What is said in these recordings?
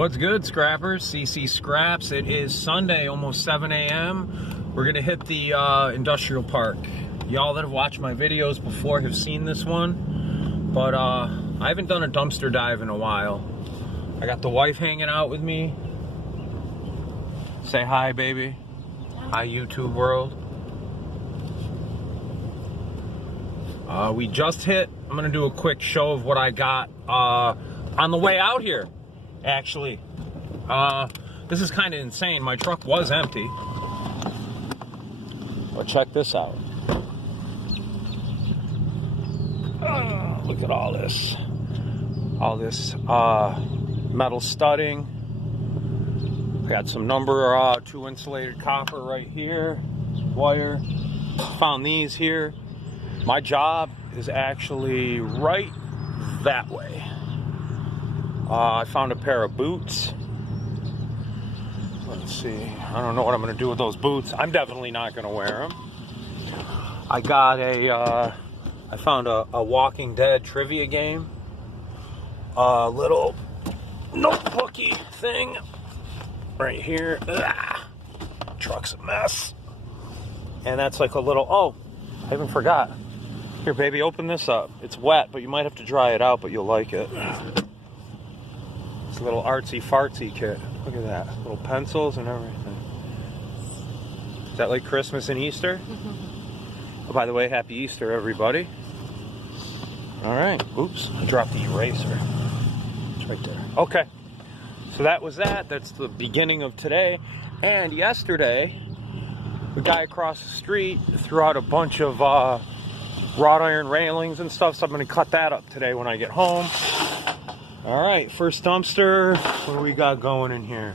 What's good, scrappers? CCscraps. It is Sunday, almost 7 a.m. We're gonna hit the industrial park. Y'all that have watched my videos before have seen this one, but I haven't done a dumpster dive in a while. I got the wife hanging out with me. Say hi, baby. Hi, YouTube world. We just hit. I'm gonna do a quick show of what I got on the way out here. Actually, this is kind of insane. My truck was empty, but check this out. Look at all this metal studding. Got some number 2 insulated copper right here, wire. Found these here. My job is actually right that way. I found a pair of boots. Let's see. I don't know what I'm going to do with those boots. I'm definitely not going to wear them. I got I found a Walking Dead trivia game. A little notebooky thing right here. Truck's a mess. And that's like a little, oh, I even forgot. Here, baby, open this up. It's wet, but you might have to dry it out, but you'll like it. It's a little artsy-fartsy kit. Look at that. Little pencils and everything. Is that like Christmas and Easter? Oh, by the way, happy Easter, everybody. All right. Oops. I dropped the eraser. It's right there. Okay. So that was that. That's the beginning of today. And yesterday, the guy across the street threw out a bunch of wrought iron railings and stuff, so I'm going to cut that up today when I get home. All right, first dumpster. What do we got going in here?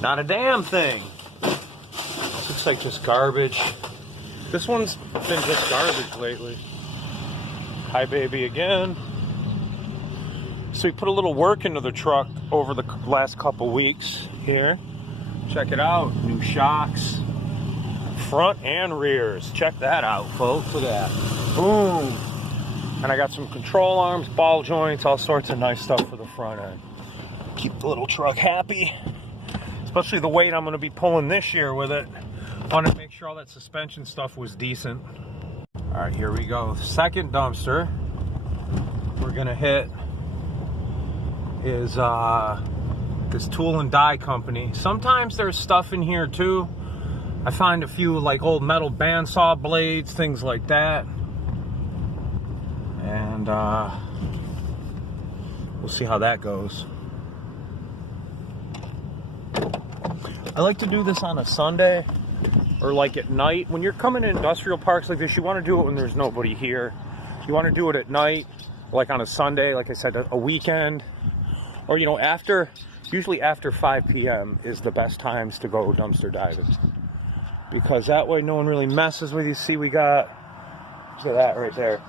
Not a damn thing. Looks like just garbage. This one's been just garbage lately. Hi, baby, again. So we put a little work into the truck over the last couple weeks here. Check it out. New shocks. Front and rears. Check that out, folks. Look at that. Boom. And I got some control arms, ball joints, all sorts of nice stuff for the front end. Keep the little truck happy. Especially the weight I'm going to be pulling this year with it. Wanted to make sure all that suspension stuff was decent. All right, here we go. Second dumpster we're going to hit is this tool and die company. Sometimes there's stuff in here too. I find a few like old metal bandsaw blades, things like that. And we'll see how that goes. I like to do this on a Sunday or like at night. When you're coming to industrial parks like this, you want to do it when there's nobody here. You want to do it at night, like on a Sunday, like I said, a weekend. Or, you know, usually after 5 p.m. is the best times to go dumpster diving. Because that way no one really messes with you. See, we got, look at that right there.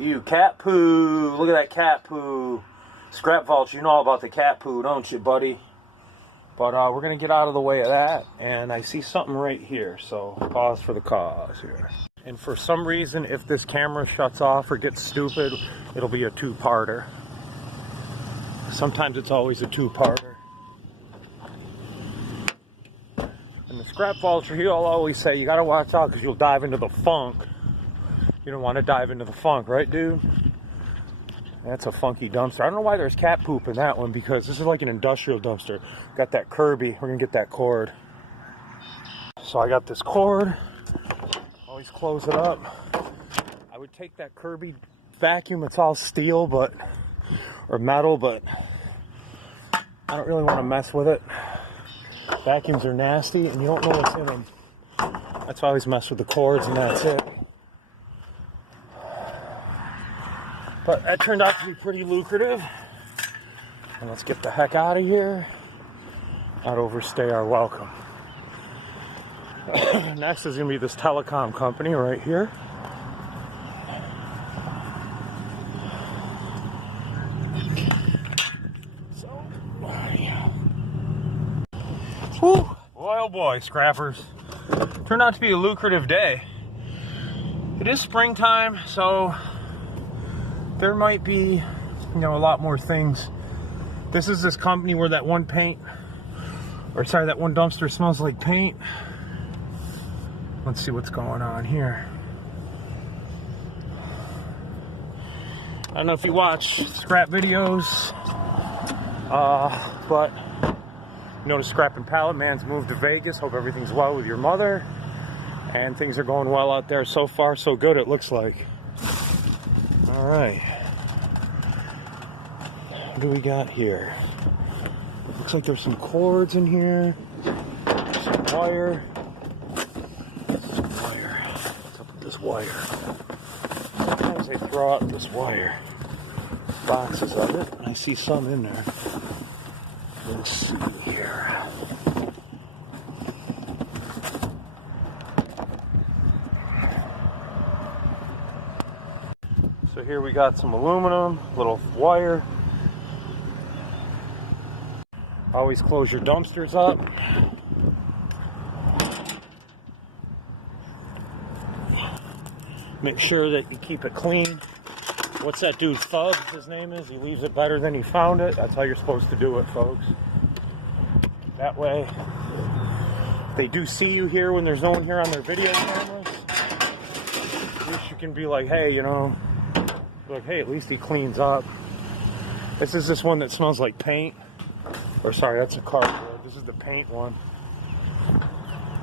Ew, cat poo. Look at that cat poo. Scrap Vault, you know all about the cat poo, don't you, buddy? But we're going to get out of the way of that. And I see something right here. So pause for the cause here. And for some reason, if this camera shuts off or gets stupid, it'll be a two-parter. Sometimes it's always a two-parter. And the scrap vulture, he'll always say, you got to watch out because you'll dive into the funk. You don't want to dive into the funk, right, dude? That's a funky dumpster. I don't know why there's cat poop in that one because this is like an industrial dumpster. Got that Kirby. We're going to get that cord. So I got this cord. Always close it up. I would take that Kirby vacuum. It's all steel, or metal, but I don't really want to mess with it. Vacuums are nasty and you don't know what's in them. That's why I always mess with the cords and that's it. But that turned out to be pretty lucrative. And let's get the heck out of here. Not overstay our welcome. Next is going to be this telecom company right here. So, yeah. Whew. Boy, oh boy, scrappers. Turned out to be a lucrative day. It is springtime, so there might be, a lot more things This is this company where that one that one dumpster smells like paint. Let's see what's going on here. I don't know if you watch scrap videos, but you notice Scrap and Pallet Man's moved to Vegas. Hope everything's well with your mother. And things are going well out there. So far, so good, it looks like. All right. What do we got here? Looks like there's some cords in here. Some wire. What's up with this wire? Sometimes they throw out this wire. Boxes of it. I see some in there. Let's see here. So here we got some aluminum, little wire. Always close your dumpsters up. Make sure that you keep it clean. What's that dude, Thug, his name is? He leaves it better than he found it. That's how you're supposed to do it, folks. That way, if they do see you here when there's no one here on their video cameras, at least you can be like, hey, you know, like, hey, at least he cleans up. This is this one that smells like paint. Or sorry, that's a cardboard. This is the paint one.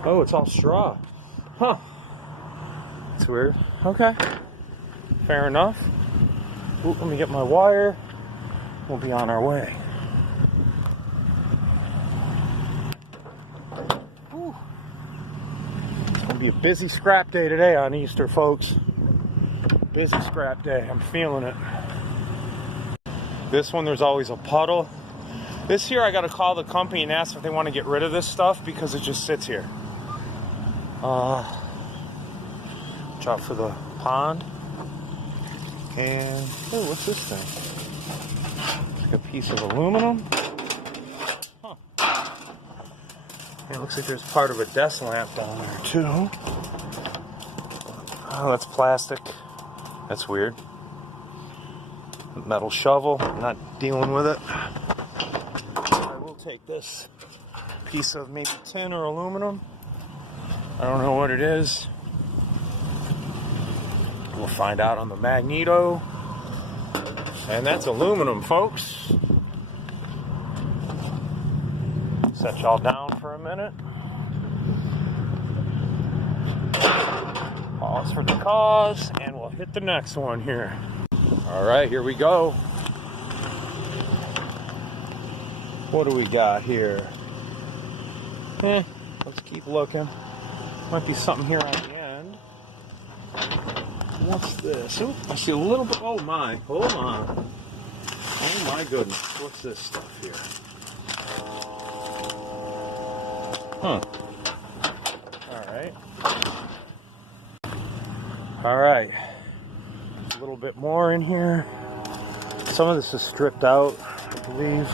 Oh, it's all straw. Huh. That's weird. Okay. Fair enough. Ooh, let me get my wire. We'll be on our way. Ooh. It's going to be a busy scrap day today on Easter, folks. Busy scrap day. I'm feeling it. This one, there's always a puddle. This here, I got to call the company and ask if they want to get rid of this stuff because it just sits here. Watch out for the pond. And, oh, what's this thing? It's like a piece of aluminum. Huh. It looks like there's part of a desk lamp down there, too. Oh, that's plastic. That's weird. Metal shovel. I'm not dealing with it. I will take this piece of maybe tin or aluminum. I don't know what it is. We'll find out on the magneto. And that's aluminum, folks. Set y'all down for a minute. Pause for the cause, and we'll hit the next one here. All right, here we go. What do we got here? Let's keep looking. Might be something here on the end. What's this? Ooh, I see a little bit. Oh my, hold on. Oh my goodness. What's this stuff here? Huh. Alright. Alright. A little bit more in here. Some of this is stripped out, I believe.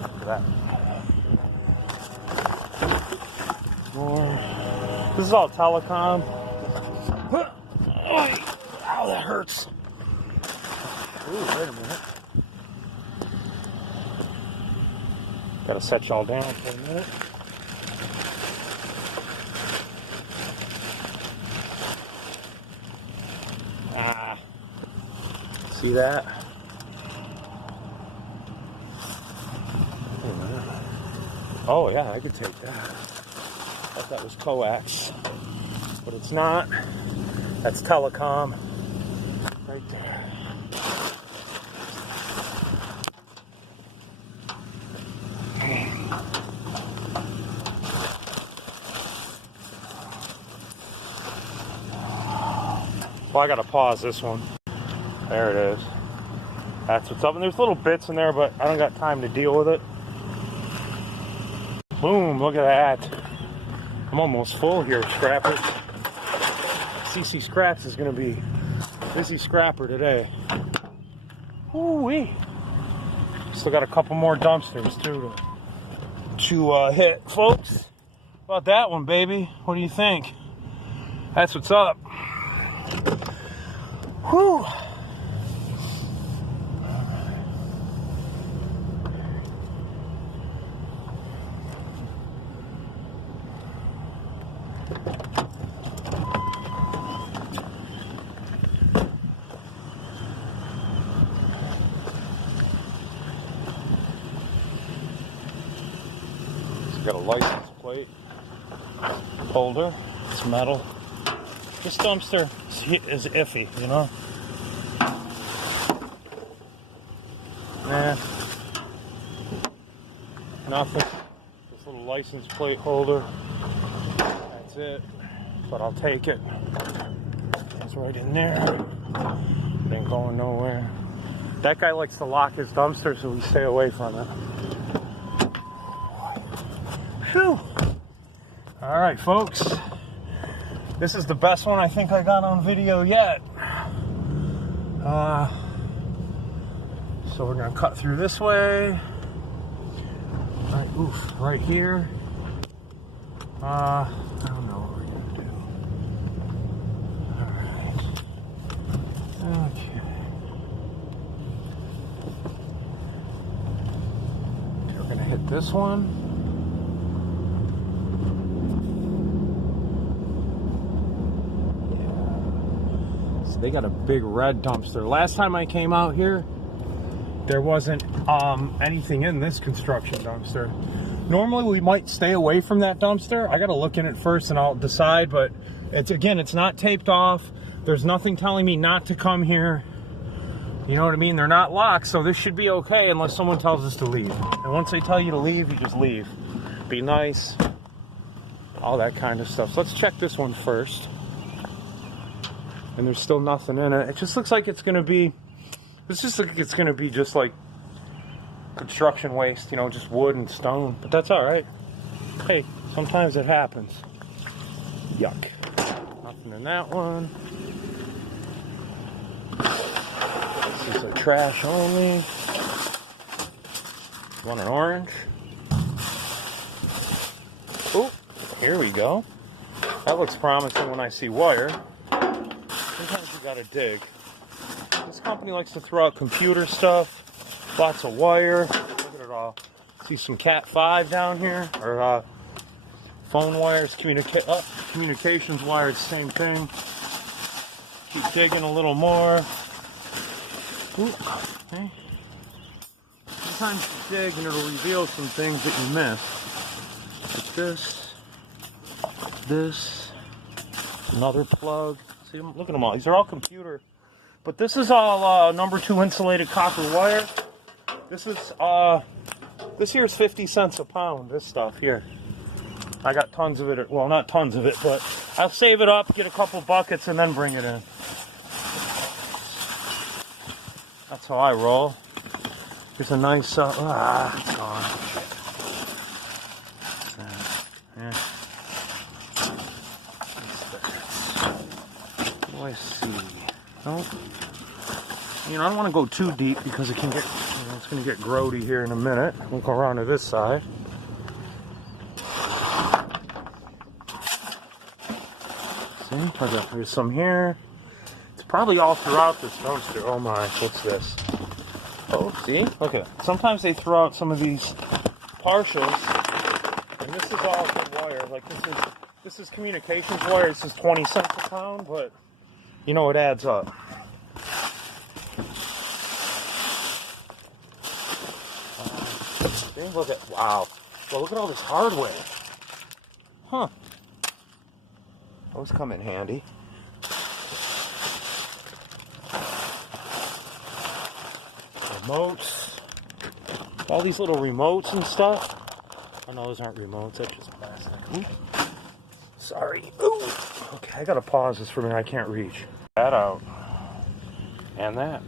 Look at that. More. This is all telecom. Ow, that hurts. Ooh, wait a minute. Gotta set y'all down for a minute. See that? Wait a minute. Oh yeah, I could take that. I thought that was coax, but it's not. That's telecom. Right there. Well, I gotta pause this one. There it is. That's what's up. And there's little bits in there, but I don't got time to deal with it. Boom, look at that. I'm almost full here, scrappers. CCscraps is going to be a busy scrapper today. Ooh-wee. Still got a couple more dumpsters, too, to hit. Folks, how about that one, baby? What do you think? That's what's up. Whew. Got a license plate holder. It's metal. This dumpster is iffy, you know? Nah. Nothing. This little license plate holder. That's it. But I'll take it. It's right in there. It ain't going nowhere. That guy likes to lock his dumpster, so we stay away from it. Whew. Alright, folks. This is the best one I think I got on video yet. So we're going to cut through this way. Right, oof, right here. I don't know what we're going to do. Alright. Okay. We're going to hit this one. They got a big red dumpster. Last time I came out here, there wasn't anything in this construction dumpster. Normally we might stay away from that dumpster. I gotta look in it first and I'll decide, but it's not taped off. There's nothing telling me not to come here. You know what I mean? They're not locked, so this should be okay unless someone tells us to leave. And once they tell you to leave, you just leave. Be nice. All that kind of stuff. So let's check this one first. And there's still nothing in it. It just looks like it's gonna be, just like construction waste, you know, just wood and stone. But that's all right. Hey, sometimes it happens. Yuck. Nothing in that one. This is a trash only. Want an orange? Oh, here we go. That looks promising when I see wire. Sometimes you gotta dig. This company likes to throw out computer stuff, lots of wire. Look at it all. See some Cat 5 down here, or phone wires, communications wires, same thing. Keep digging a little more. Ooh, okay. Sometimes you dig and it'll reveal some things that you missed. Like this, another plug. See, look at them all. These are all computer. But this is all number 2 insulated copper wire. This here is 50 cents a pound, this stuff here. I got tons of it. Well, not tons of it, but I'll save it up, get a couple buckets, and then bring it in. That's how I roll. Here's a nice, it's gone. Yeah. I see. No, you know, I don't want to go too deep because it can get, it's going to get grody here in a minute. We'll go around to this side. See, there's some here. It's probably all throughout this dumpster. Oh my, what's this? Oh, see, look at it. Sometimes they throw out some of these partials, and this is all good wire. Like this is communications wire. This is 20 cents a pound, but you know, it adds up. Look at, wow. Well, look at all this hardware. Huh. Those come in handy. Remotes. All these little remotes and stuff. Oh no, those aren't remotes. That's just plastic. Ooh. Sorry. Ooh. Okay, I gotta pause this for a minute. I can't reach. That out. And that.